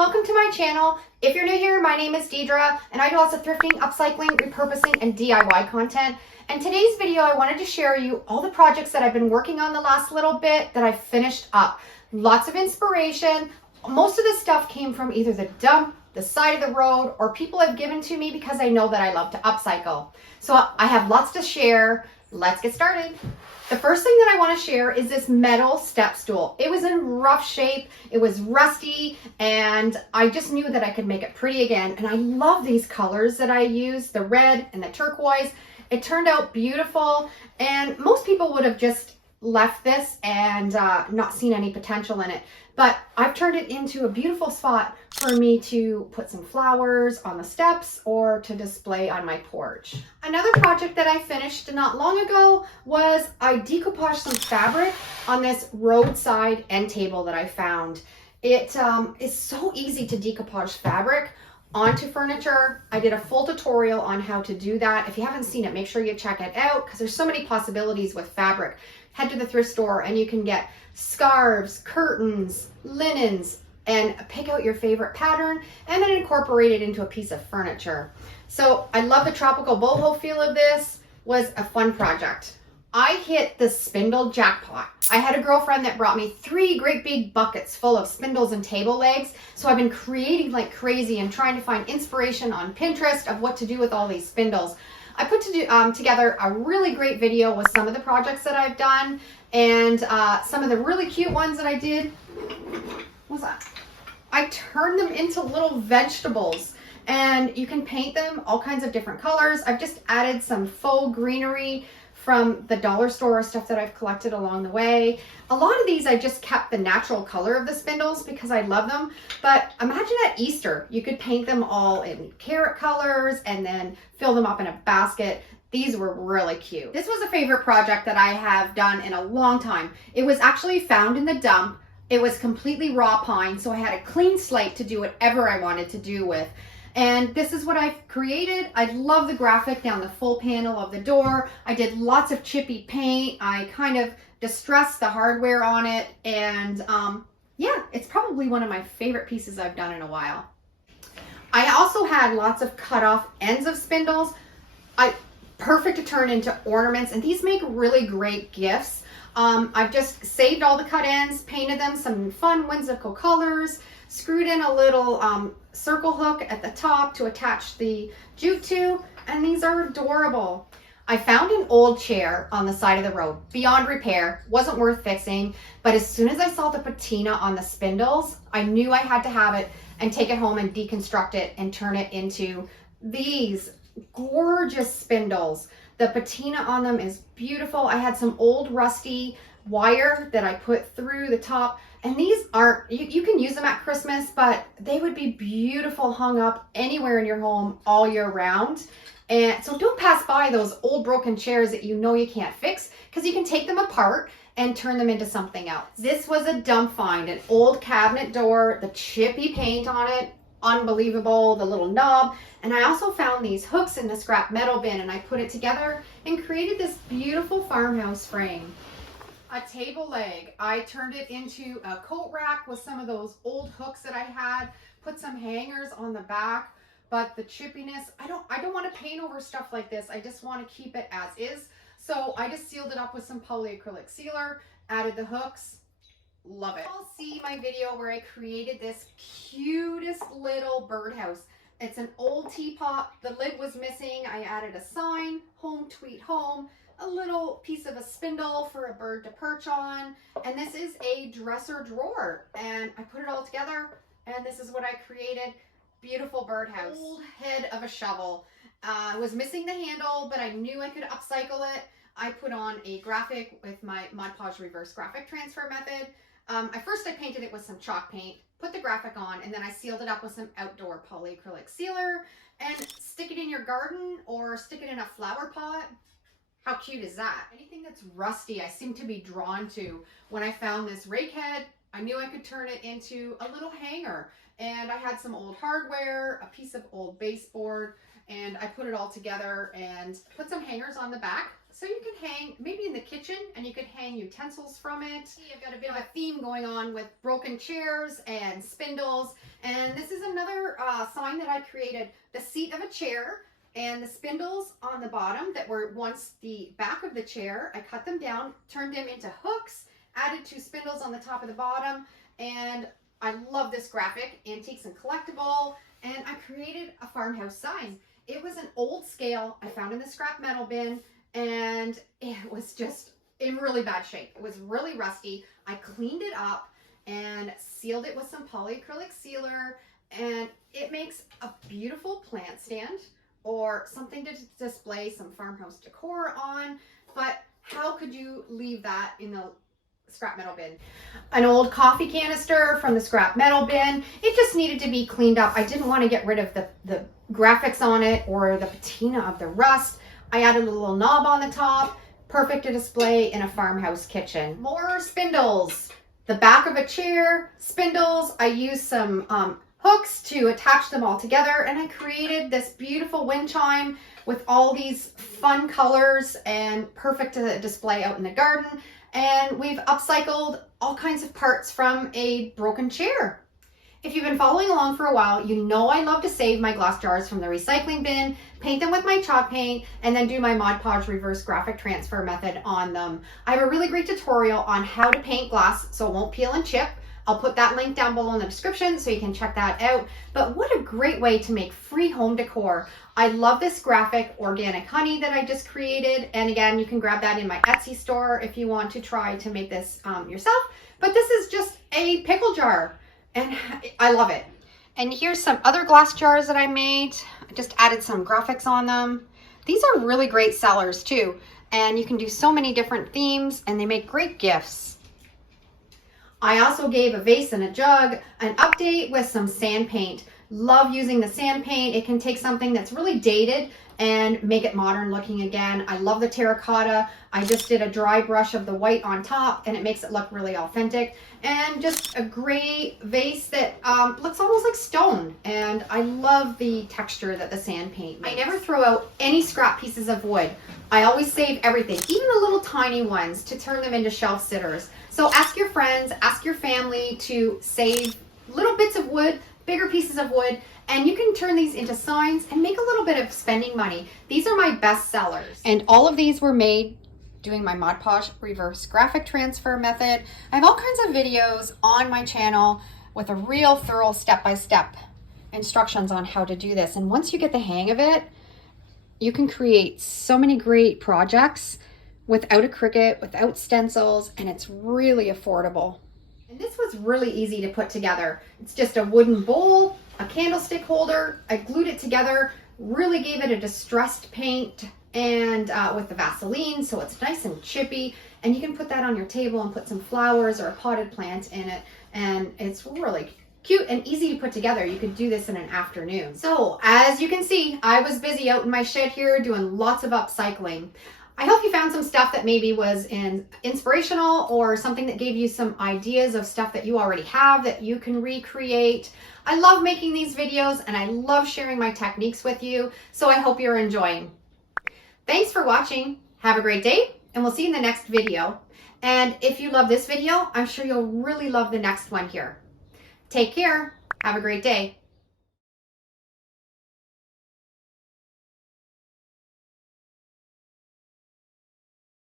welcome to my channel. If you're new here, my name is Deidre and I do lots of thrifting, upcycling, repurposing, and DIY content. And today's video, I wanted to share you all the projects that I've been working on the last little bit that I've finished up. Lots of inspiration. Most of this stuff came from either the dump, the side of the road, or people have given to me because I know that I love to upcycle. So I have lots to share. Let's get started. The first thing that I want to share is this metal step stool. It was in rough shape, it was rusty, and I just knew that I could make it pretty again. And I love these colors that I use, the red and the turquoise. It turned out beautiful, and most people would have just left this and not seen any potential in it. But I've turned it into a beautiful spot for me to put some flowers on the steps or to display on my porch. Another project that I finished not long ago was I decoupaged some fabric on this roadside end table that I found. It is so easy to decoupage fabric onto furniture. I did a full tutorial on how to do that. If you haven't seen it, make sure you check it out because there's so many possibilities with fabric. Head to the thrift store and you can get scarves, curtains, linens, and pick out your favorite pattern and then incorporate it into a piece of furniture. So I love the tropical boho feel of this. Was a fun project. I hit the spindle jackpot. I had a girlfriend that brought me 3 great big buckets full of spindles and table legs. So I've been creating like crazy and trying to find inspiration on Pinterest of what to do with all these spindles. I put together a really great video with some of the projects that I've done, and some of the really cute ones that I did. What's that? I turned them into little vegetables, and you can paint them all kinds of different colors. I've just added some faux greenery from the dollar store stuff that I've collected along the way. A lot of these I just kept the natural color of the spindles because I love them. But imagine at Easter, you could paint them all in carrot colors and then fill them up in a basket. These were really cute. This was a favorite project that I have done in a long time. It was actually found in the dump. It was completely raw pine, so I had a clean slate to do whatever I wanted to do with. And this is what I've created. I love the graphic down the full panel of the door. I did lots of chippy paint. I kind of distressed the hardware on it. And yeah, it's probably one of my favorite pieces I've done in a while. I also had lots of cut off ends of spindles. Perfect to turn into ornaments. And these make really great gifts. I've just saved all the cut ends, painted them some fun whimsical colors, screwed in a little circle hook at the top to attach the jute to, and these are adorable. I found an old chair on the side of the road, beyond repair, wasn't worth fixing, but as soon as I saw the patina on the spindles, I knew I had to have it and take it home and deconstruct it and turn it into these gorgeous spindles. The patina on them is beautiful. I had some old rusty wire that I put through the top, and these aren't, you can use them at Christmas, but they would be beautiful hung up anywhere in your home all year round. And so don't pass by those old broken chairs that you know you can't fix, because you can take them apart and turn them into something else. This was a dump find, an old cabinet door, the chippy paint on it, unbelievable, the little knob. And I also found these hooks in the scrap metal bin, and I put it together and created this beautiful farmhouse frame. A table leg. I turned it into a coat rack with some of those old hooks that I had, put some hangers on the back, but the chippiness, I don't want to paint over stuff like this. I just want to keep it as is. So I just sealed it up with some polyacrylic sealer, added the hooks. Love it. You'll see my video where I created this cutest little birdhouse. It's an old teapot. The lid was missing. I added a sign, home tweet home, a little piece of a spindle for a bird to perch on, and this is a dresser drawer, and I put it all together, and this is what I created. Beautiful birdhouse. Old head of a shovel. Was missing the handle, but I knew I could upcycle it. I put on a graphic with my Mod Podge reverse graphic transfer method. First I painted it with some chalk paint, put the graphic on, and then I sealed it up with some outdoor polyacrylic sealer, and stick it in your garden or stick it in a flower pot. How cute is that? Anything that's rusty, I seem to be drawn to. When I found this rake head, I knew I could turn it into a little hanger. And I had some old hardware, a piece of old baseboard, and I put it all together and put some hangers on the back So you can hang maybe in the kitchen, and you could hang utensils from it. I've got a bit of a theme going on with broken chairs and spindles. And this is another sign that I created. The seat of a chair and the spindles on the bottom that were once the back of the chair. I cut them down, turned them into hooks, added 2 spindles on the top of the bottom. And I love this graphic, antiques and collectible. And I created a farmhouse sign. It was an old scale I found in the scrap metal bin. And it was just in really bad shape. It was really rusty. I cleaned it up and sealed it with some polyacrylic sealer, and it makes a beautiful plant stand or something to display some farmhouse decor on. But how could you leave that in the scrap metal bin? An old coffee canister from the scrap metal bin. It just needed to be cleaned up. I didn't want to get rid of the graphics on it or the patina of the rust. I added a little knob on the top, perfect to display in a farmhouse kitchen. More spindles. The back of a chair, spindles. I used some hooks to attach them all together, and I created this beautiful wind chime with all these fun colors and perfect to display out in the garden. And we've upcycled all kinds of parts from a broken chair. If you've been following along for a while, you know I love to save my glass jars from the recycling bin, paint them with my chalk paint, and then do my Mod Podge reverse graphic transfer method on them. I have a really great tutorial on how to paint glass so it won't peel and chip. I'll put that link down below in the description so you can check that out. But what a great way to make free home decor. I love this graphic organic honey that I just created. And again, you can grab that in my Etsy store if you want to try to make this yourself. But this is just a pickle jar. And I love it. And here's some other glass jars that I made. I just added some graphics on them. These are really great sellers too. And you can do so many different themes, and they make great gifts. I also gave a vase and a jug an update with some sand paint. Love using the sand paint. It can take something that's really dated and make it modern looking again. I love the terracotta. I just did a dry brush of the white on top, and it makes it look really authentic. And just a gray vase that looks almost like stone. And I love the texture that the sand paint makes. I never throw out any scrap pieces of wood. I always save everything, even the little tiny ones, to turn them into shelf sitters. So ask your friends, ask your family to save little bits of wood, bigger pieces of wood, and you can turn these into signs and make a little bit of spending money. These are my best sellers. And all of these were made doing my Mod Podge reverse graphic transfer method. I have all kinds of videos on my channel with a real thorough step-by-step instructions on how to do this. And once you get the hang of it, you can create so many great projects without a Cricut, without stencils, and it's really affordable. And this was really easy to put together. It's just a wooden bowl, a candlestick holder. I glued it together, really gave it a distressed paint and with the Vaseline, so it's nice and chippy. And you can put that on your table and put some flowers or a potted plant in it. And it's really cute and easy to put together. You could do this in an afternoon. So as you can see, I was busy out in my shed here doing lots of upcycling. I hope you found some stuff that maybe was inspirational or something that gave you some ideas of stuff that you already have that you can recreate. I love making these videos and I love sharing my techniques with you, so I hope you're enjoying. Thanks for watching. Have a great day, and we'll see you in the next video. And if you love this video, I'm sure you'll really love the next one here. Take care. Have a great day.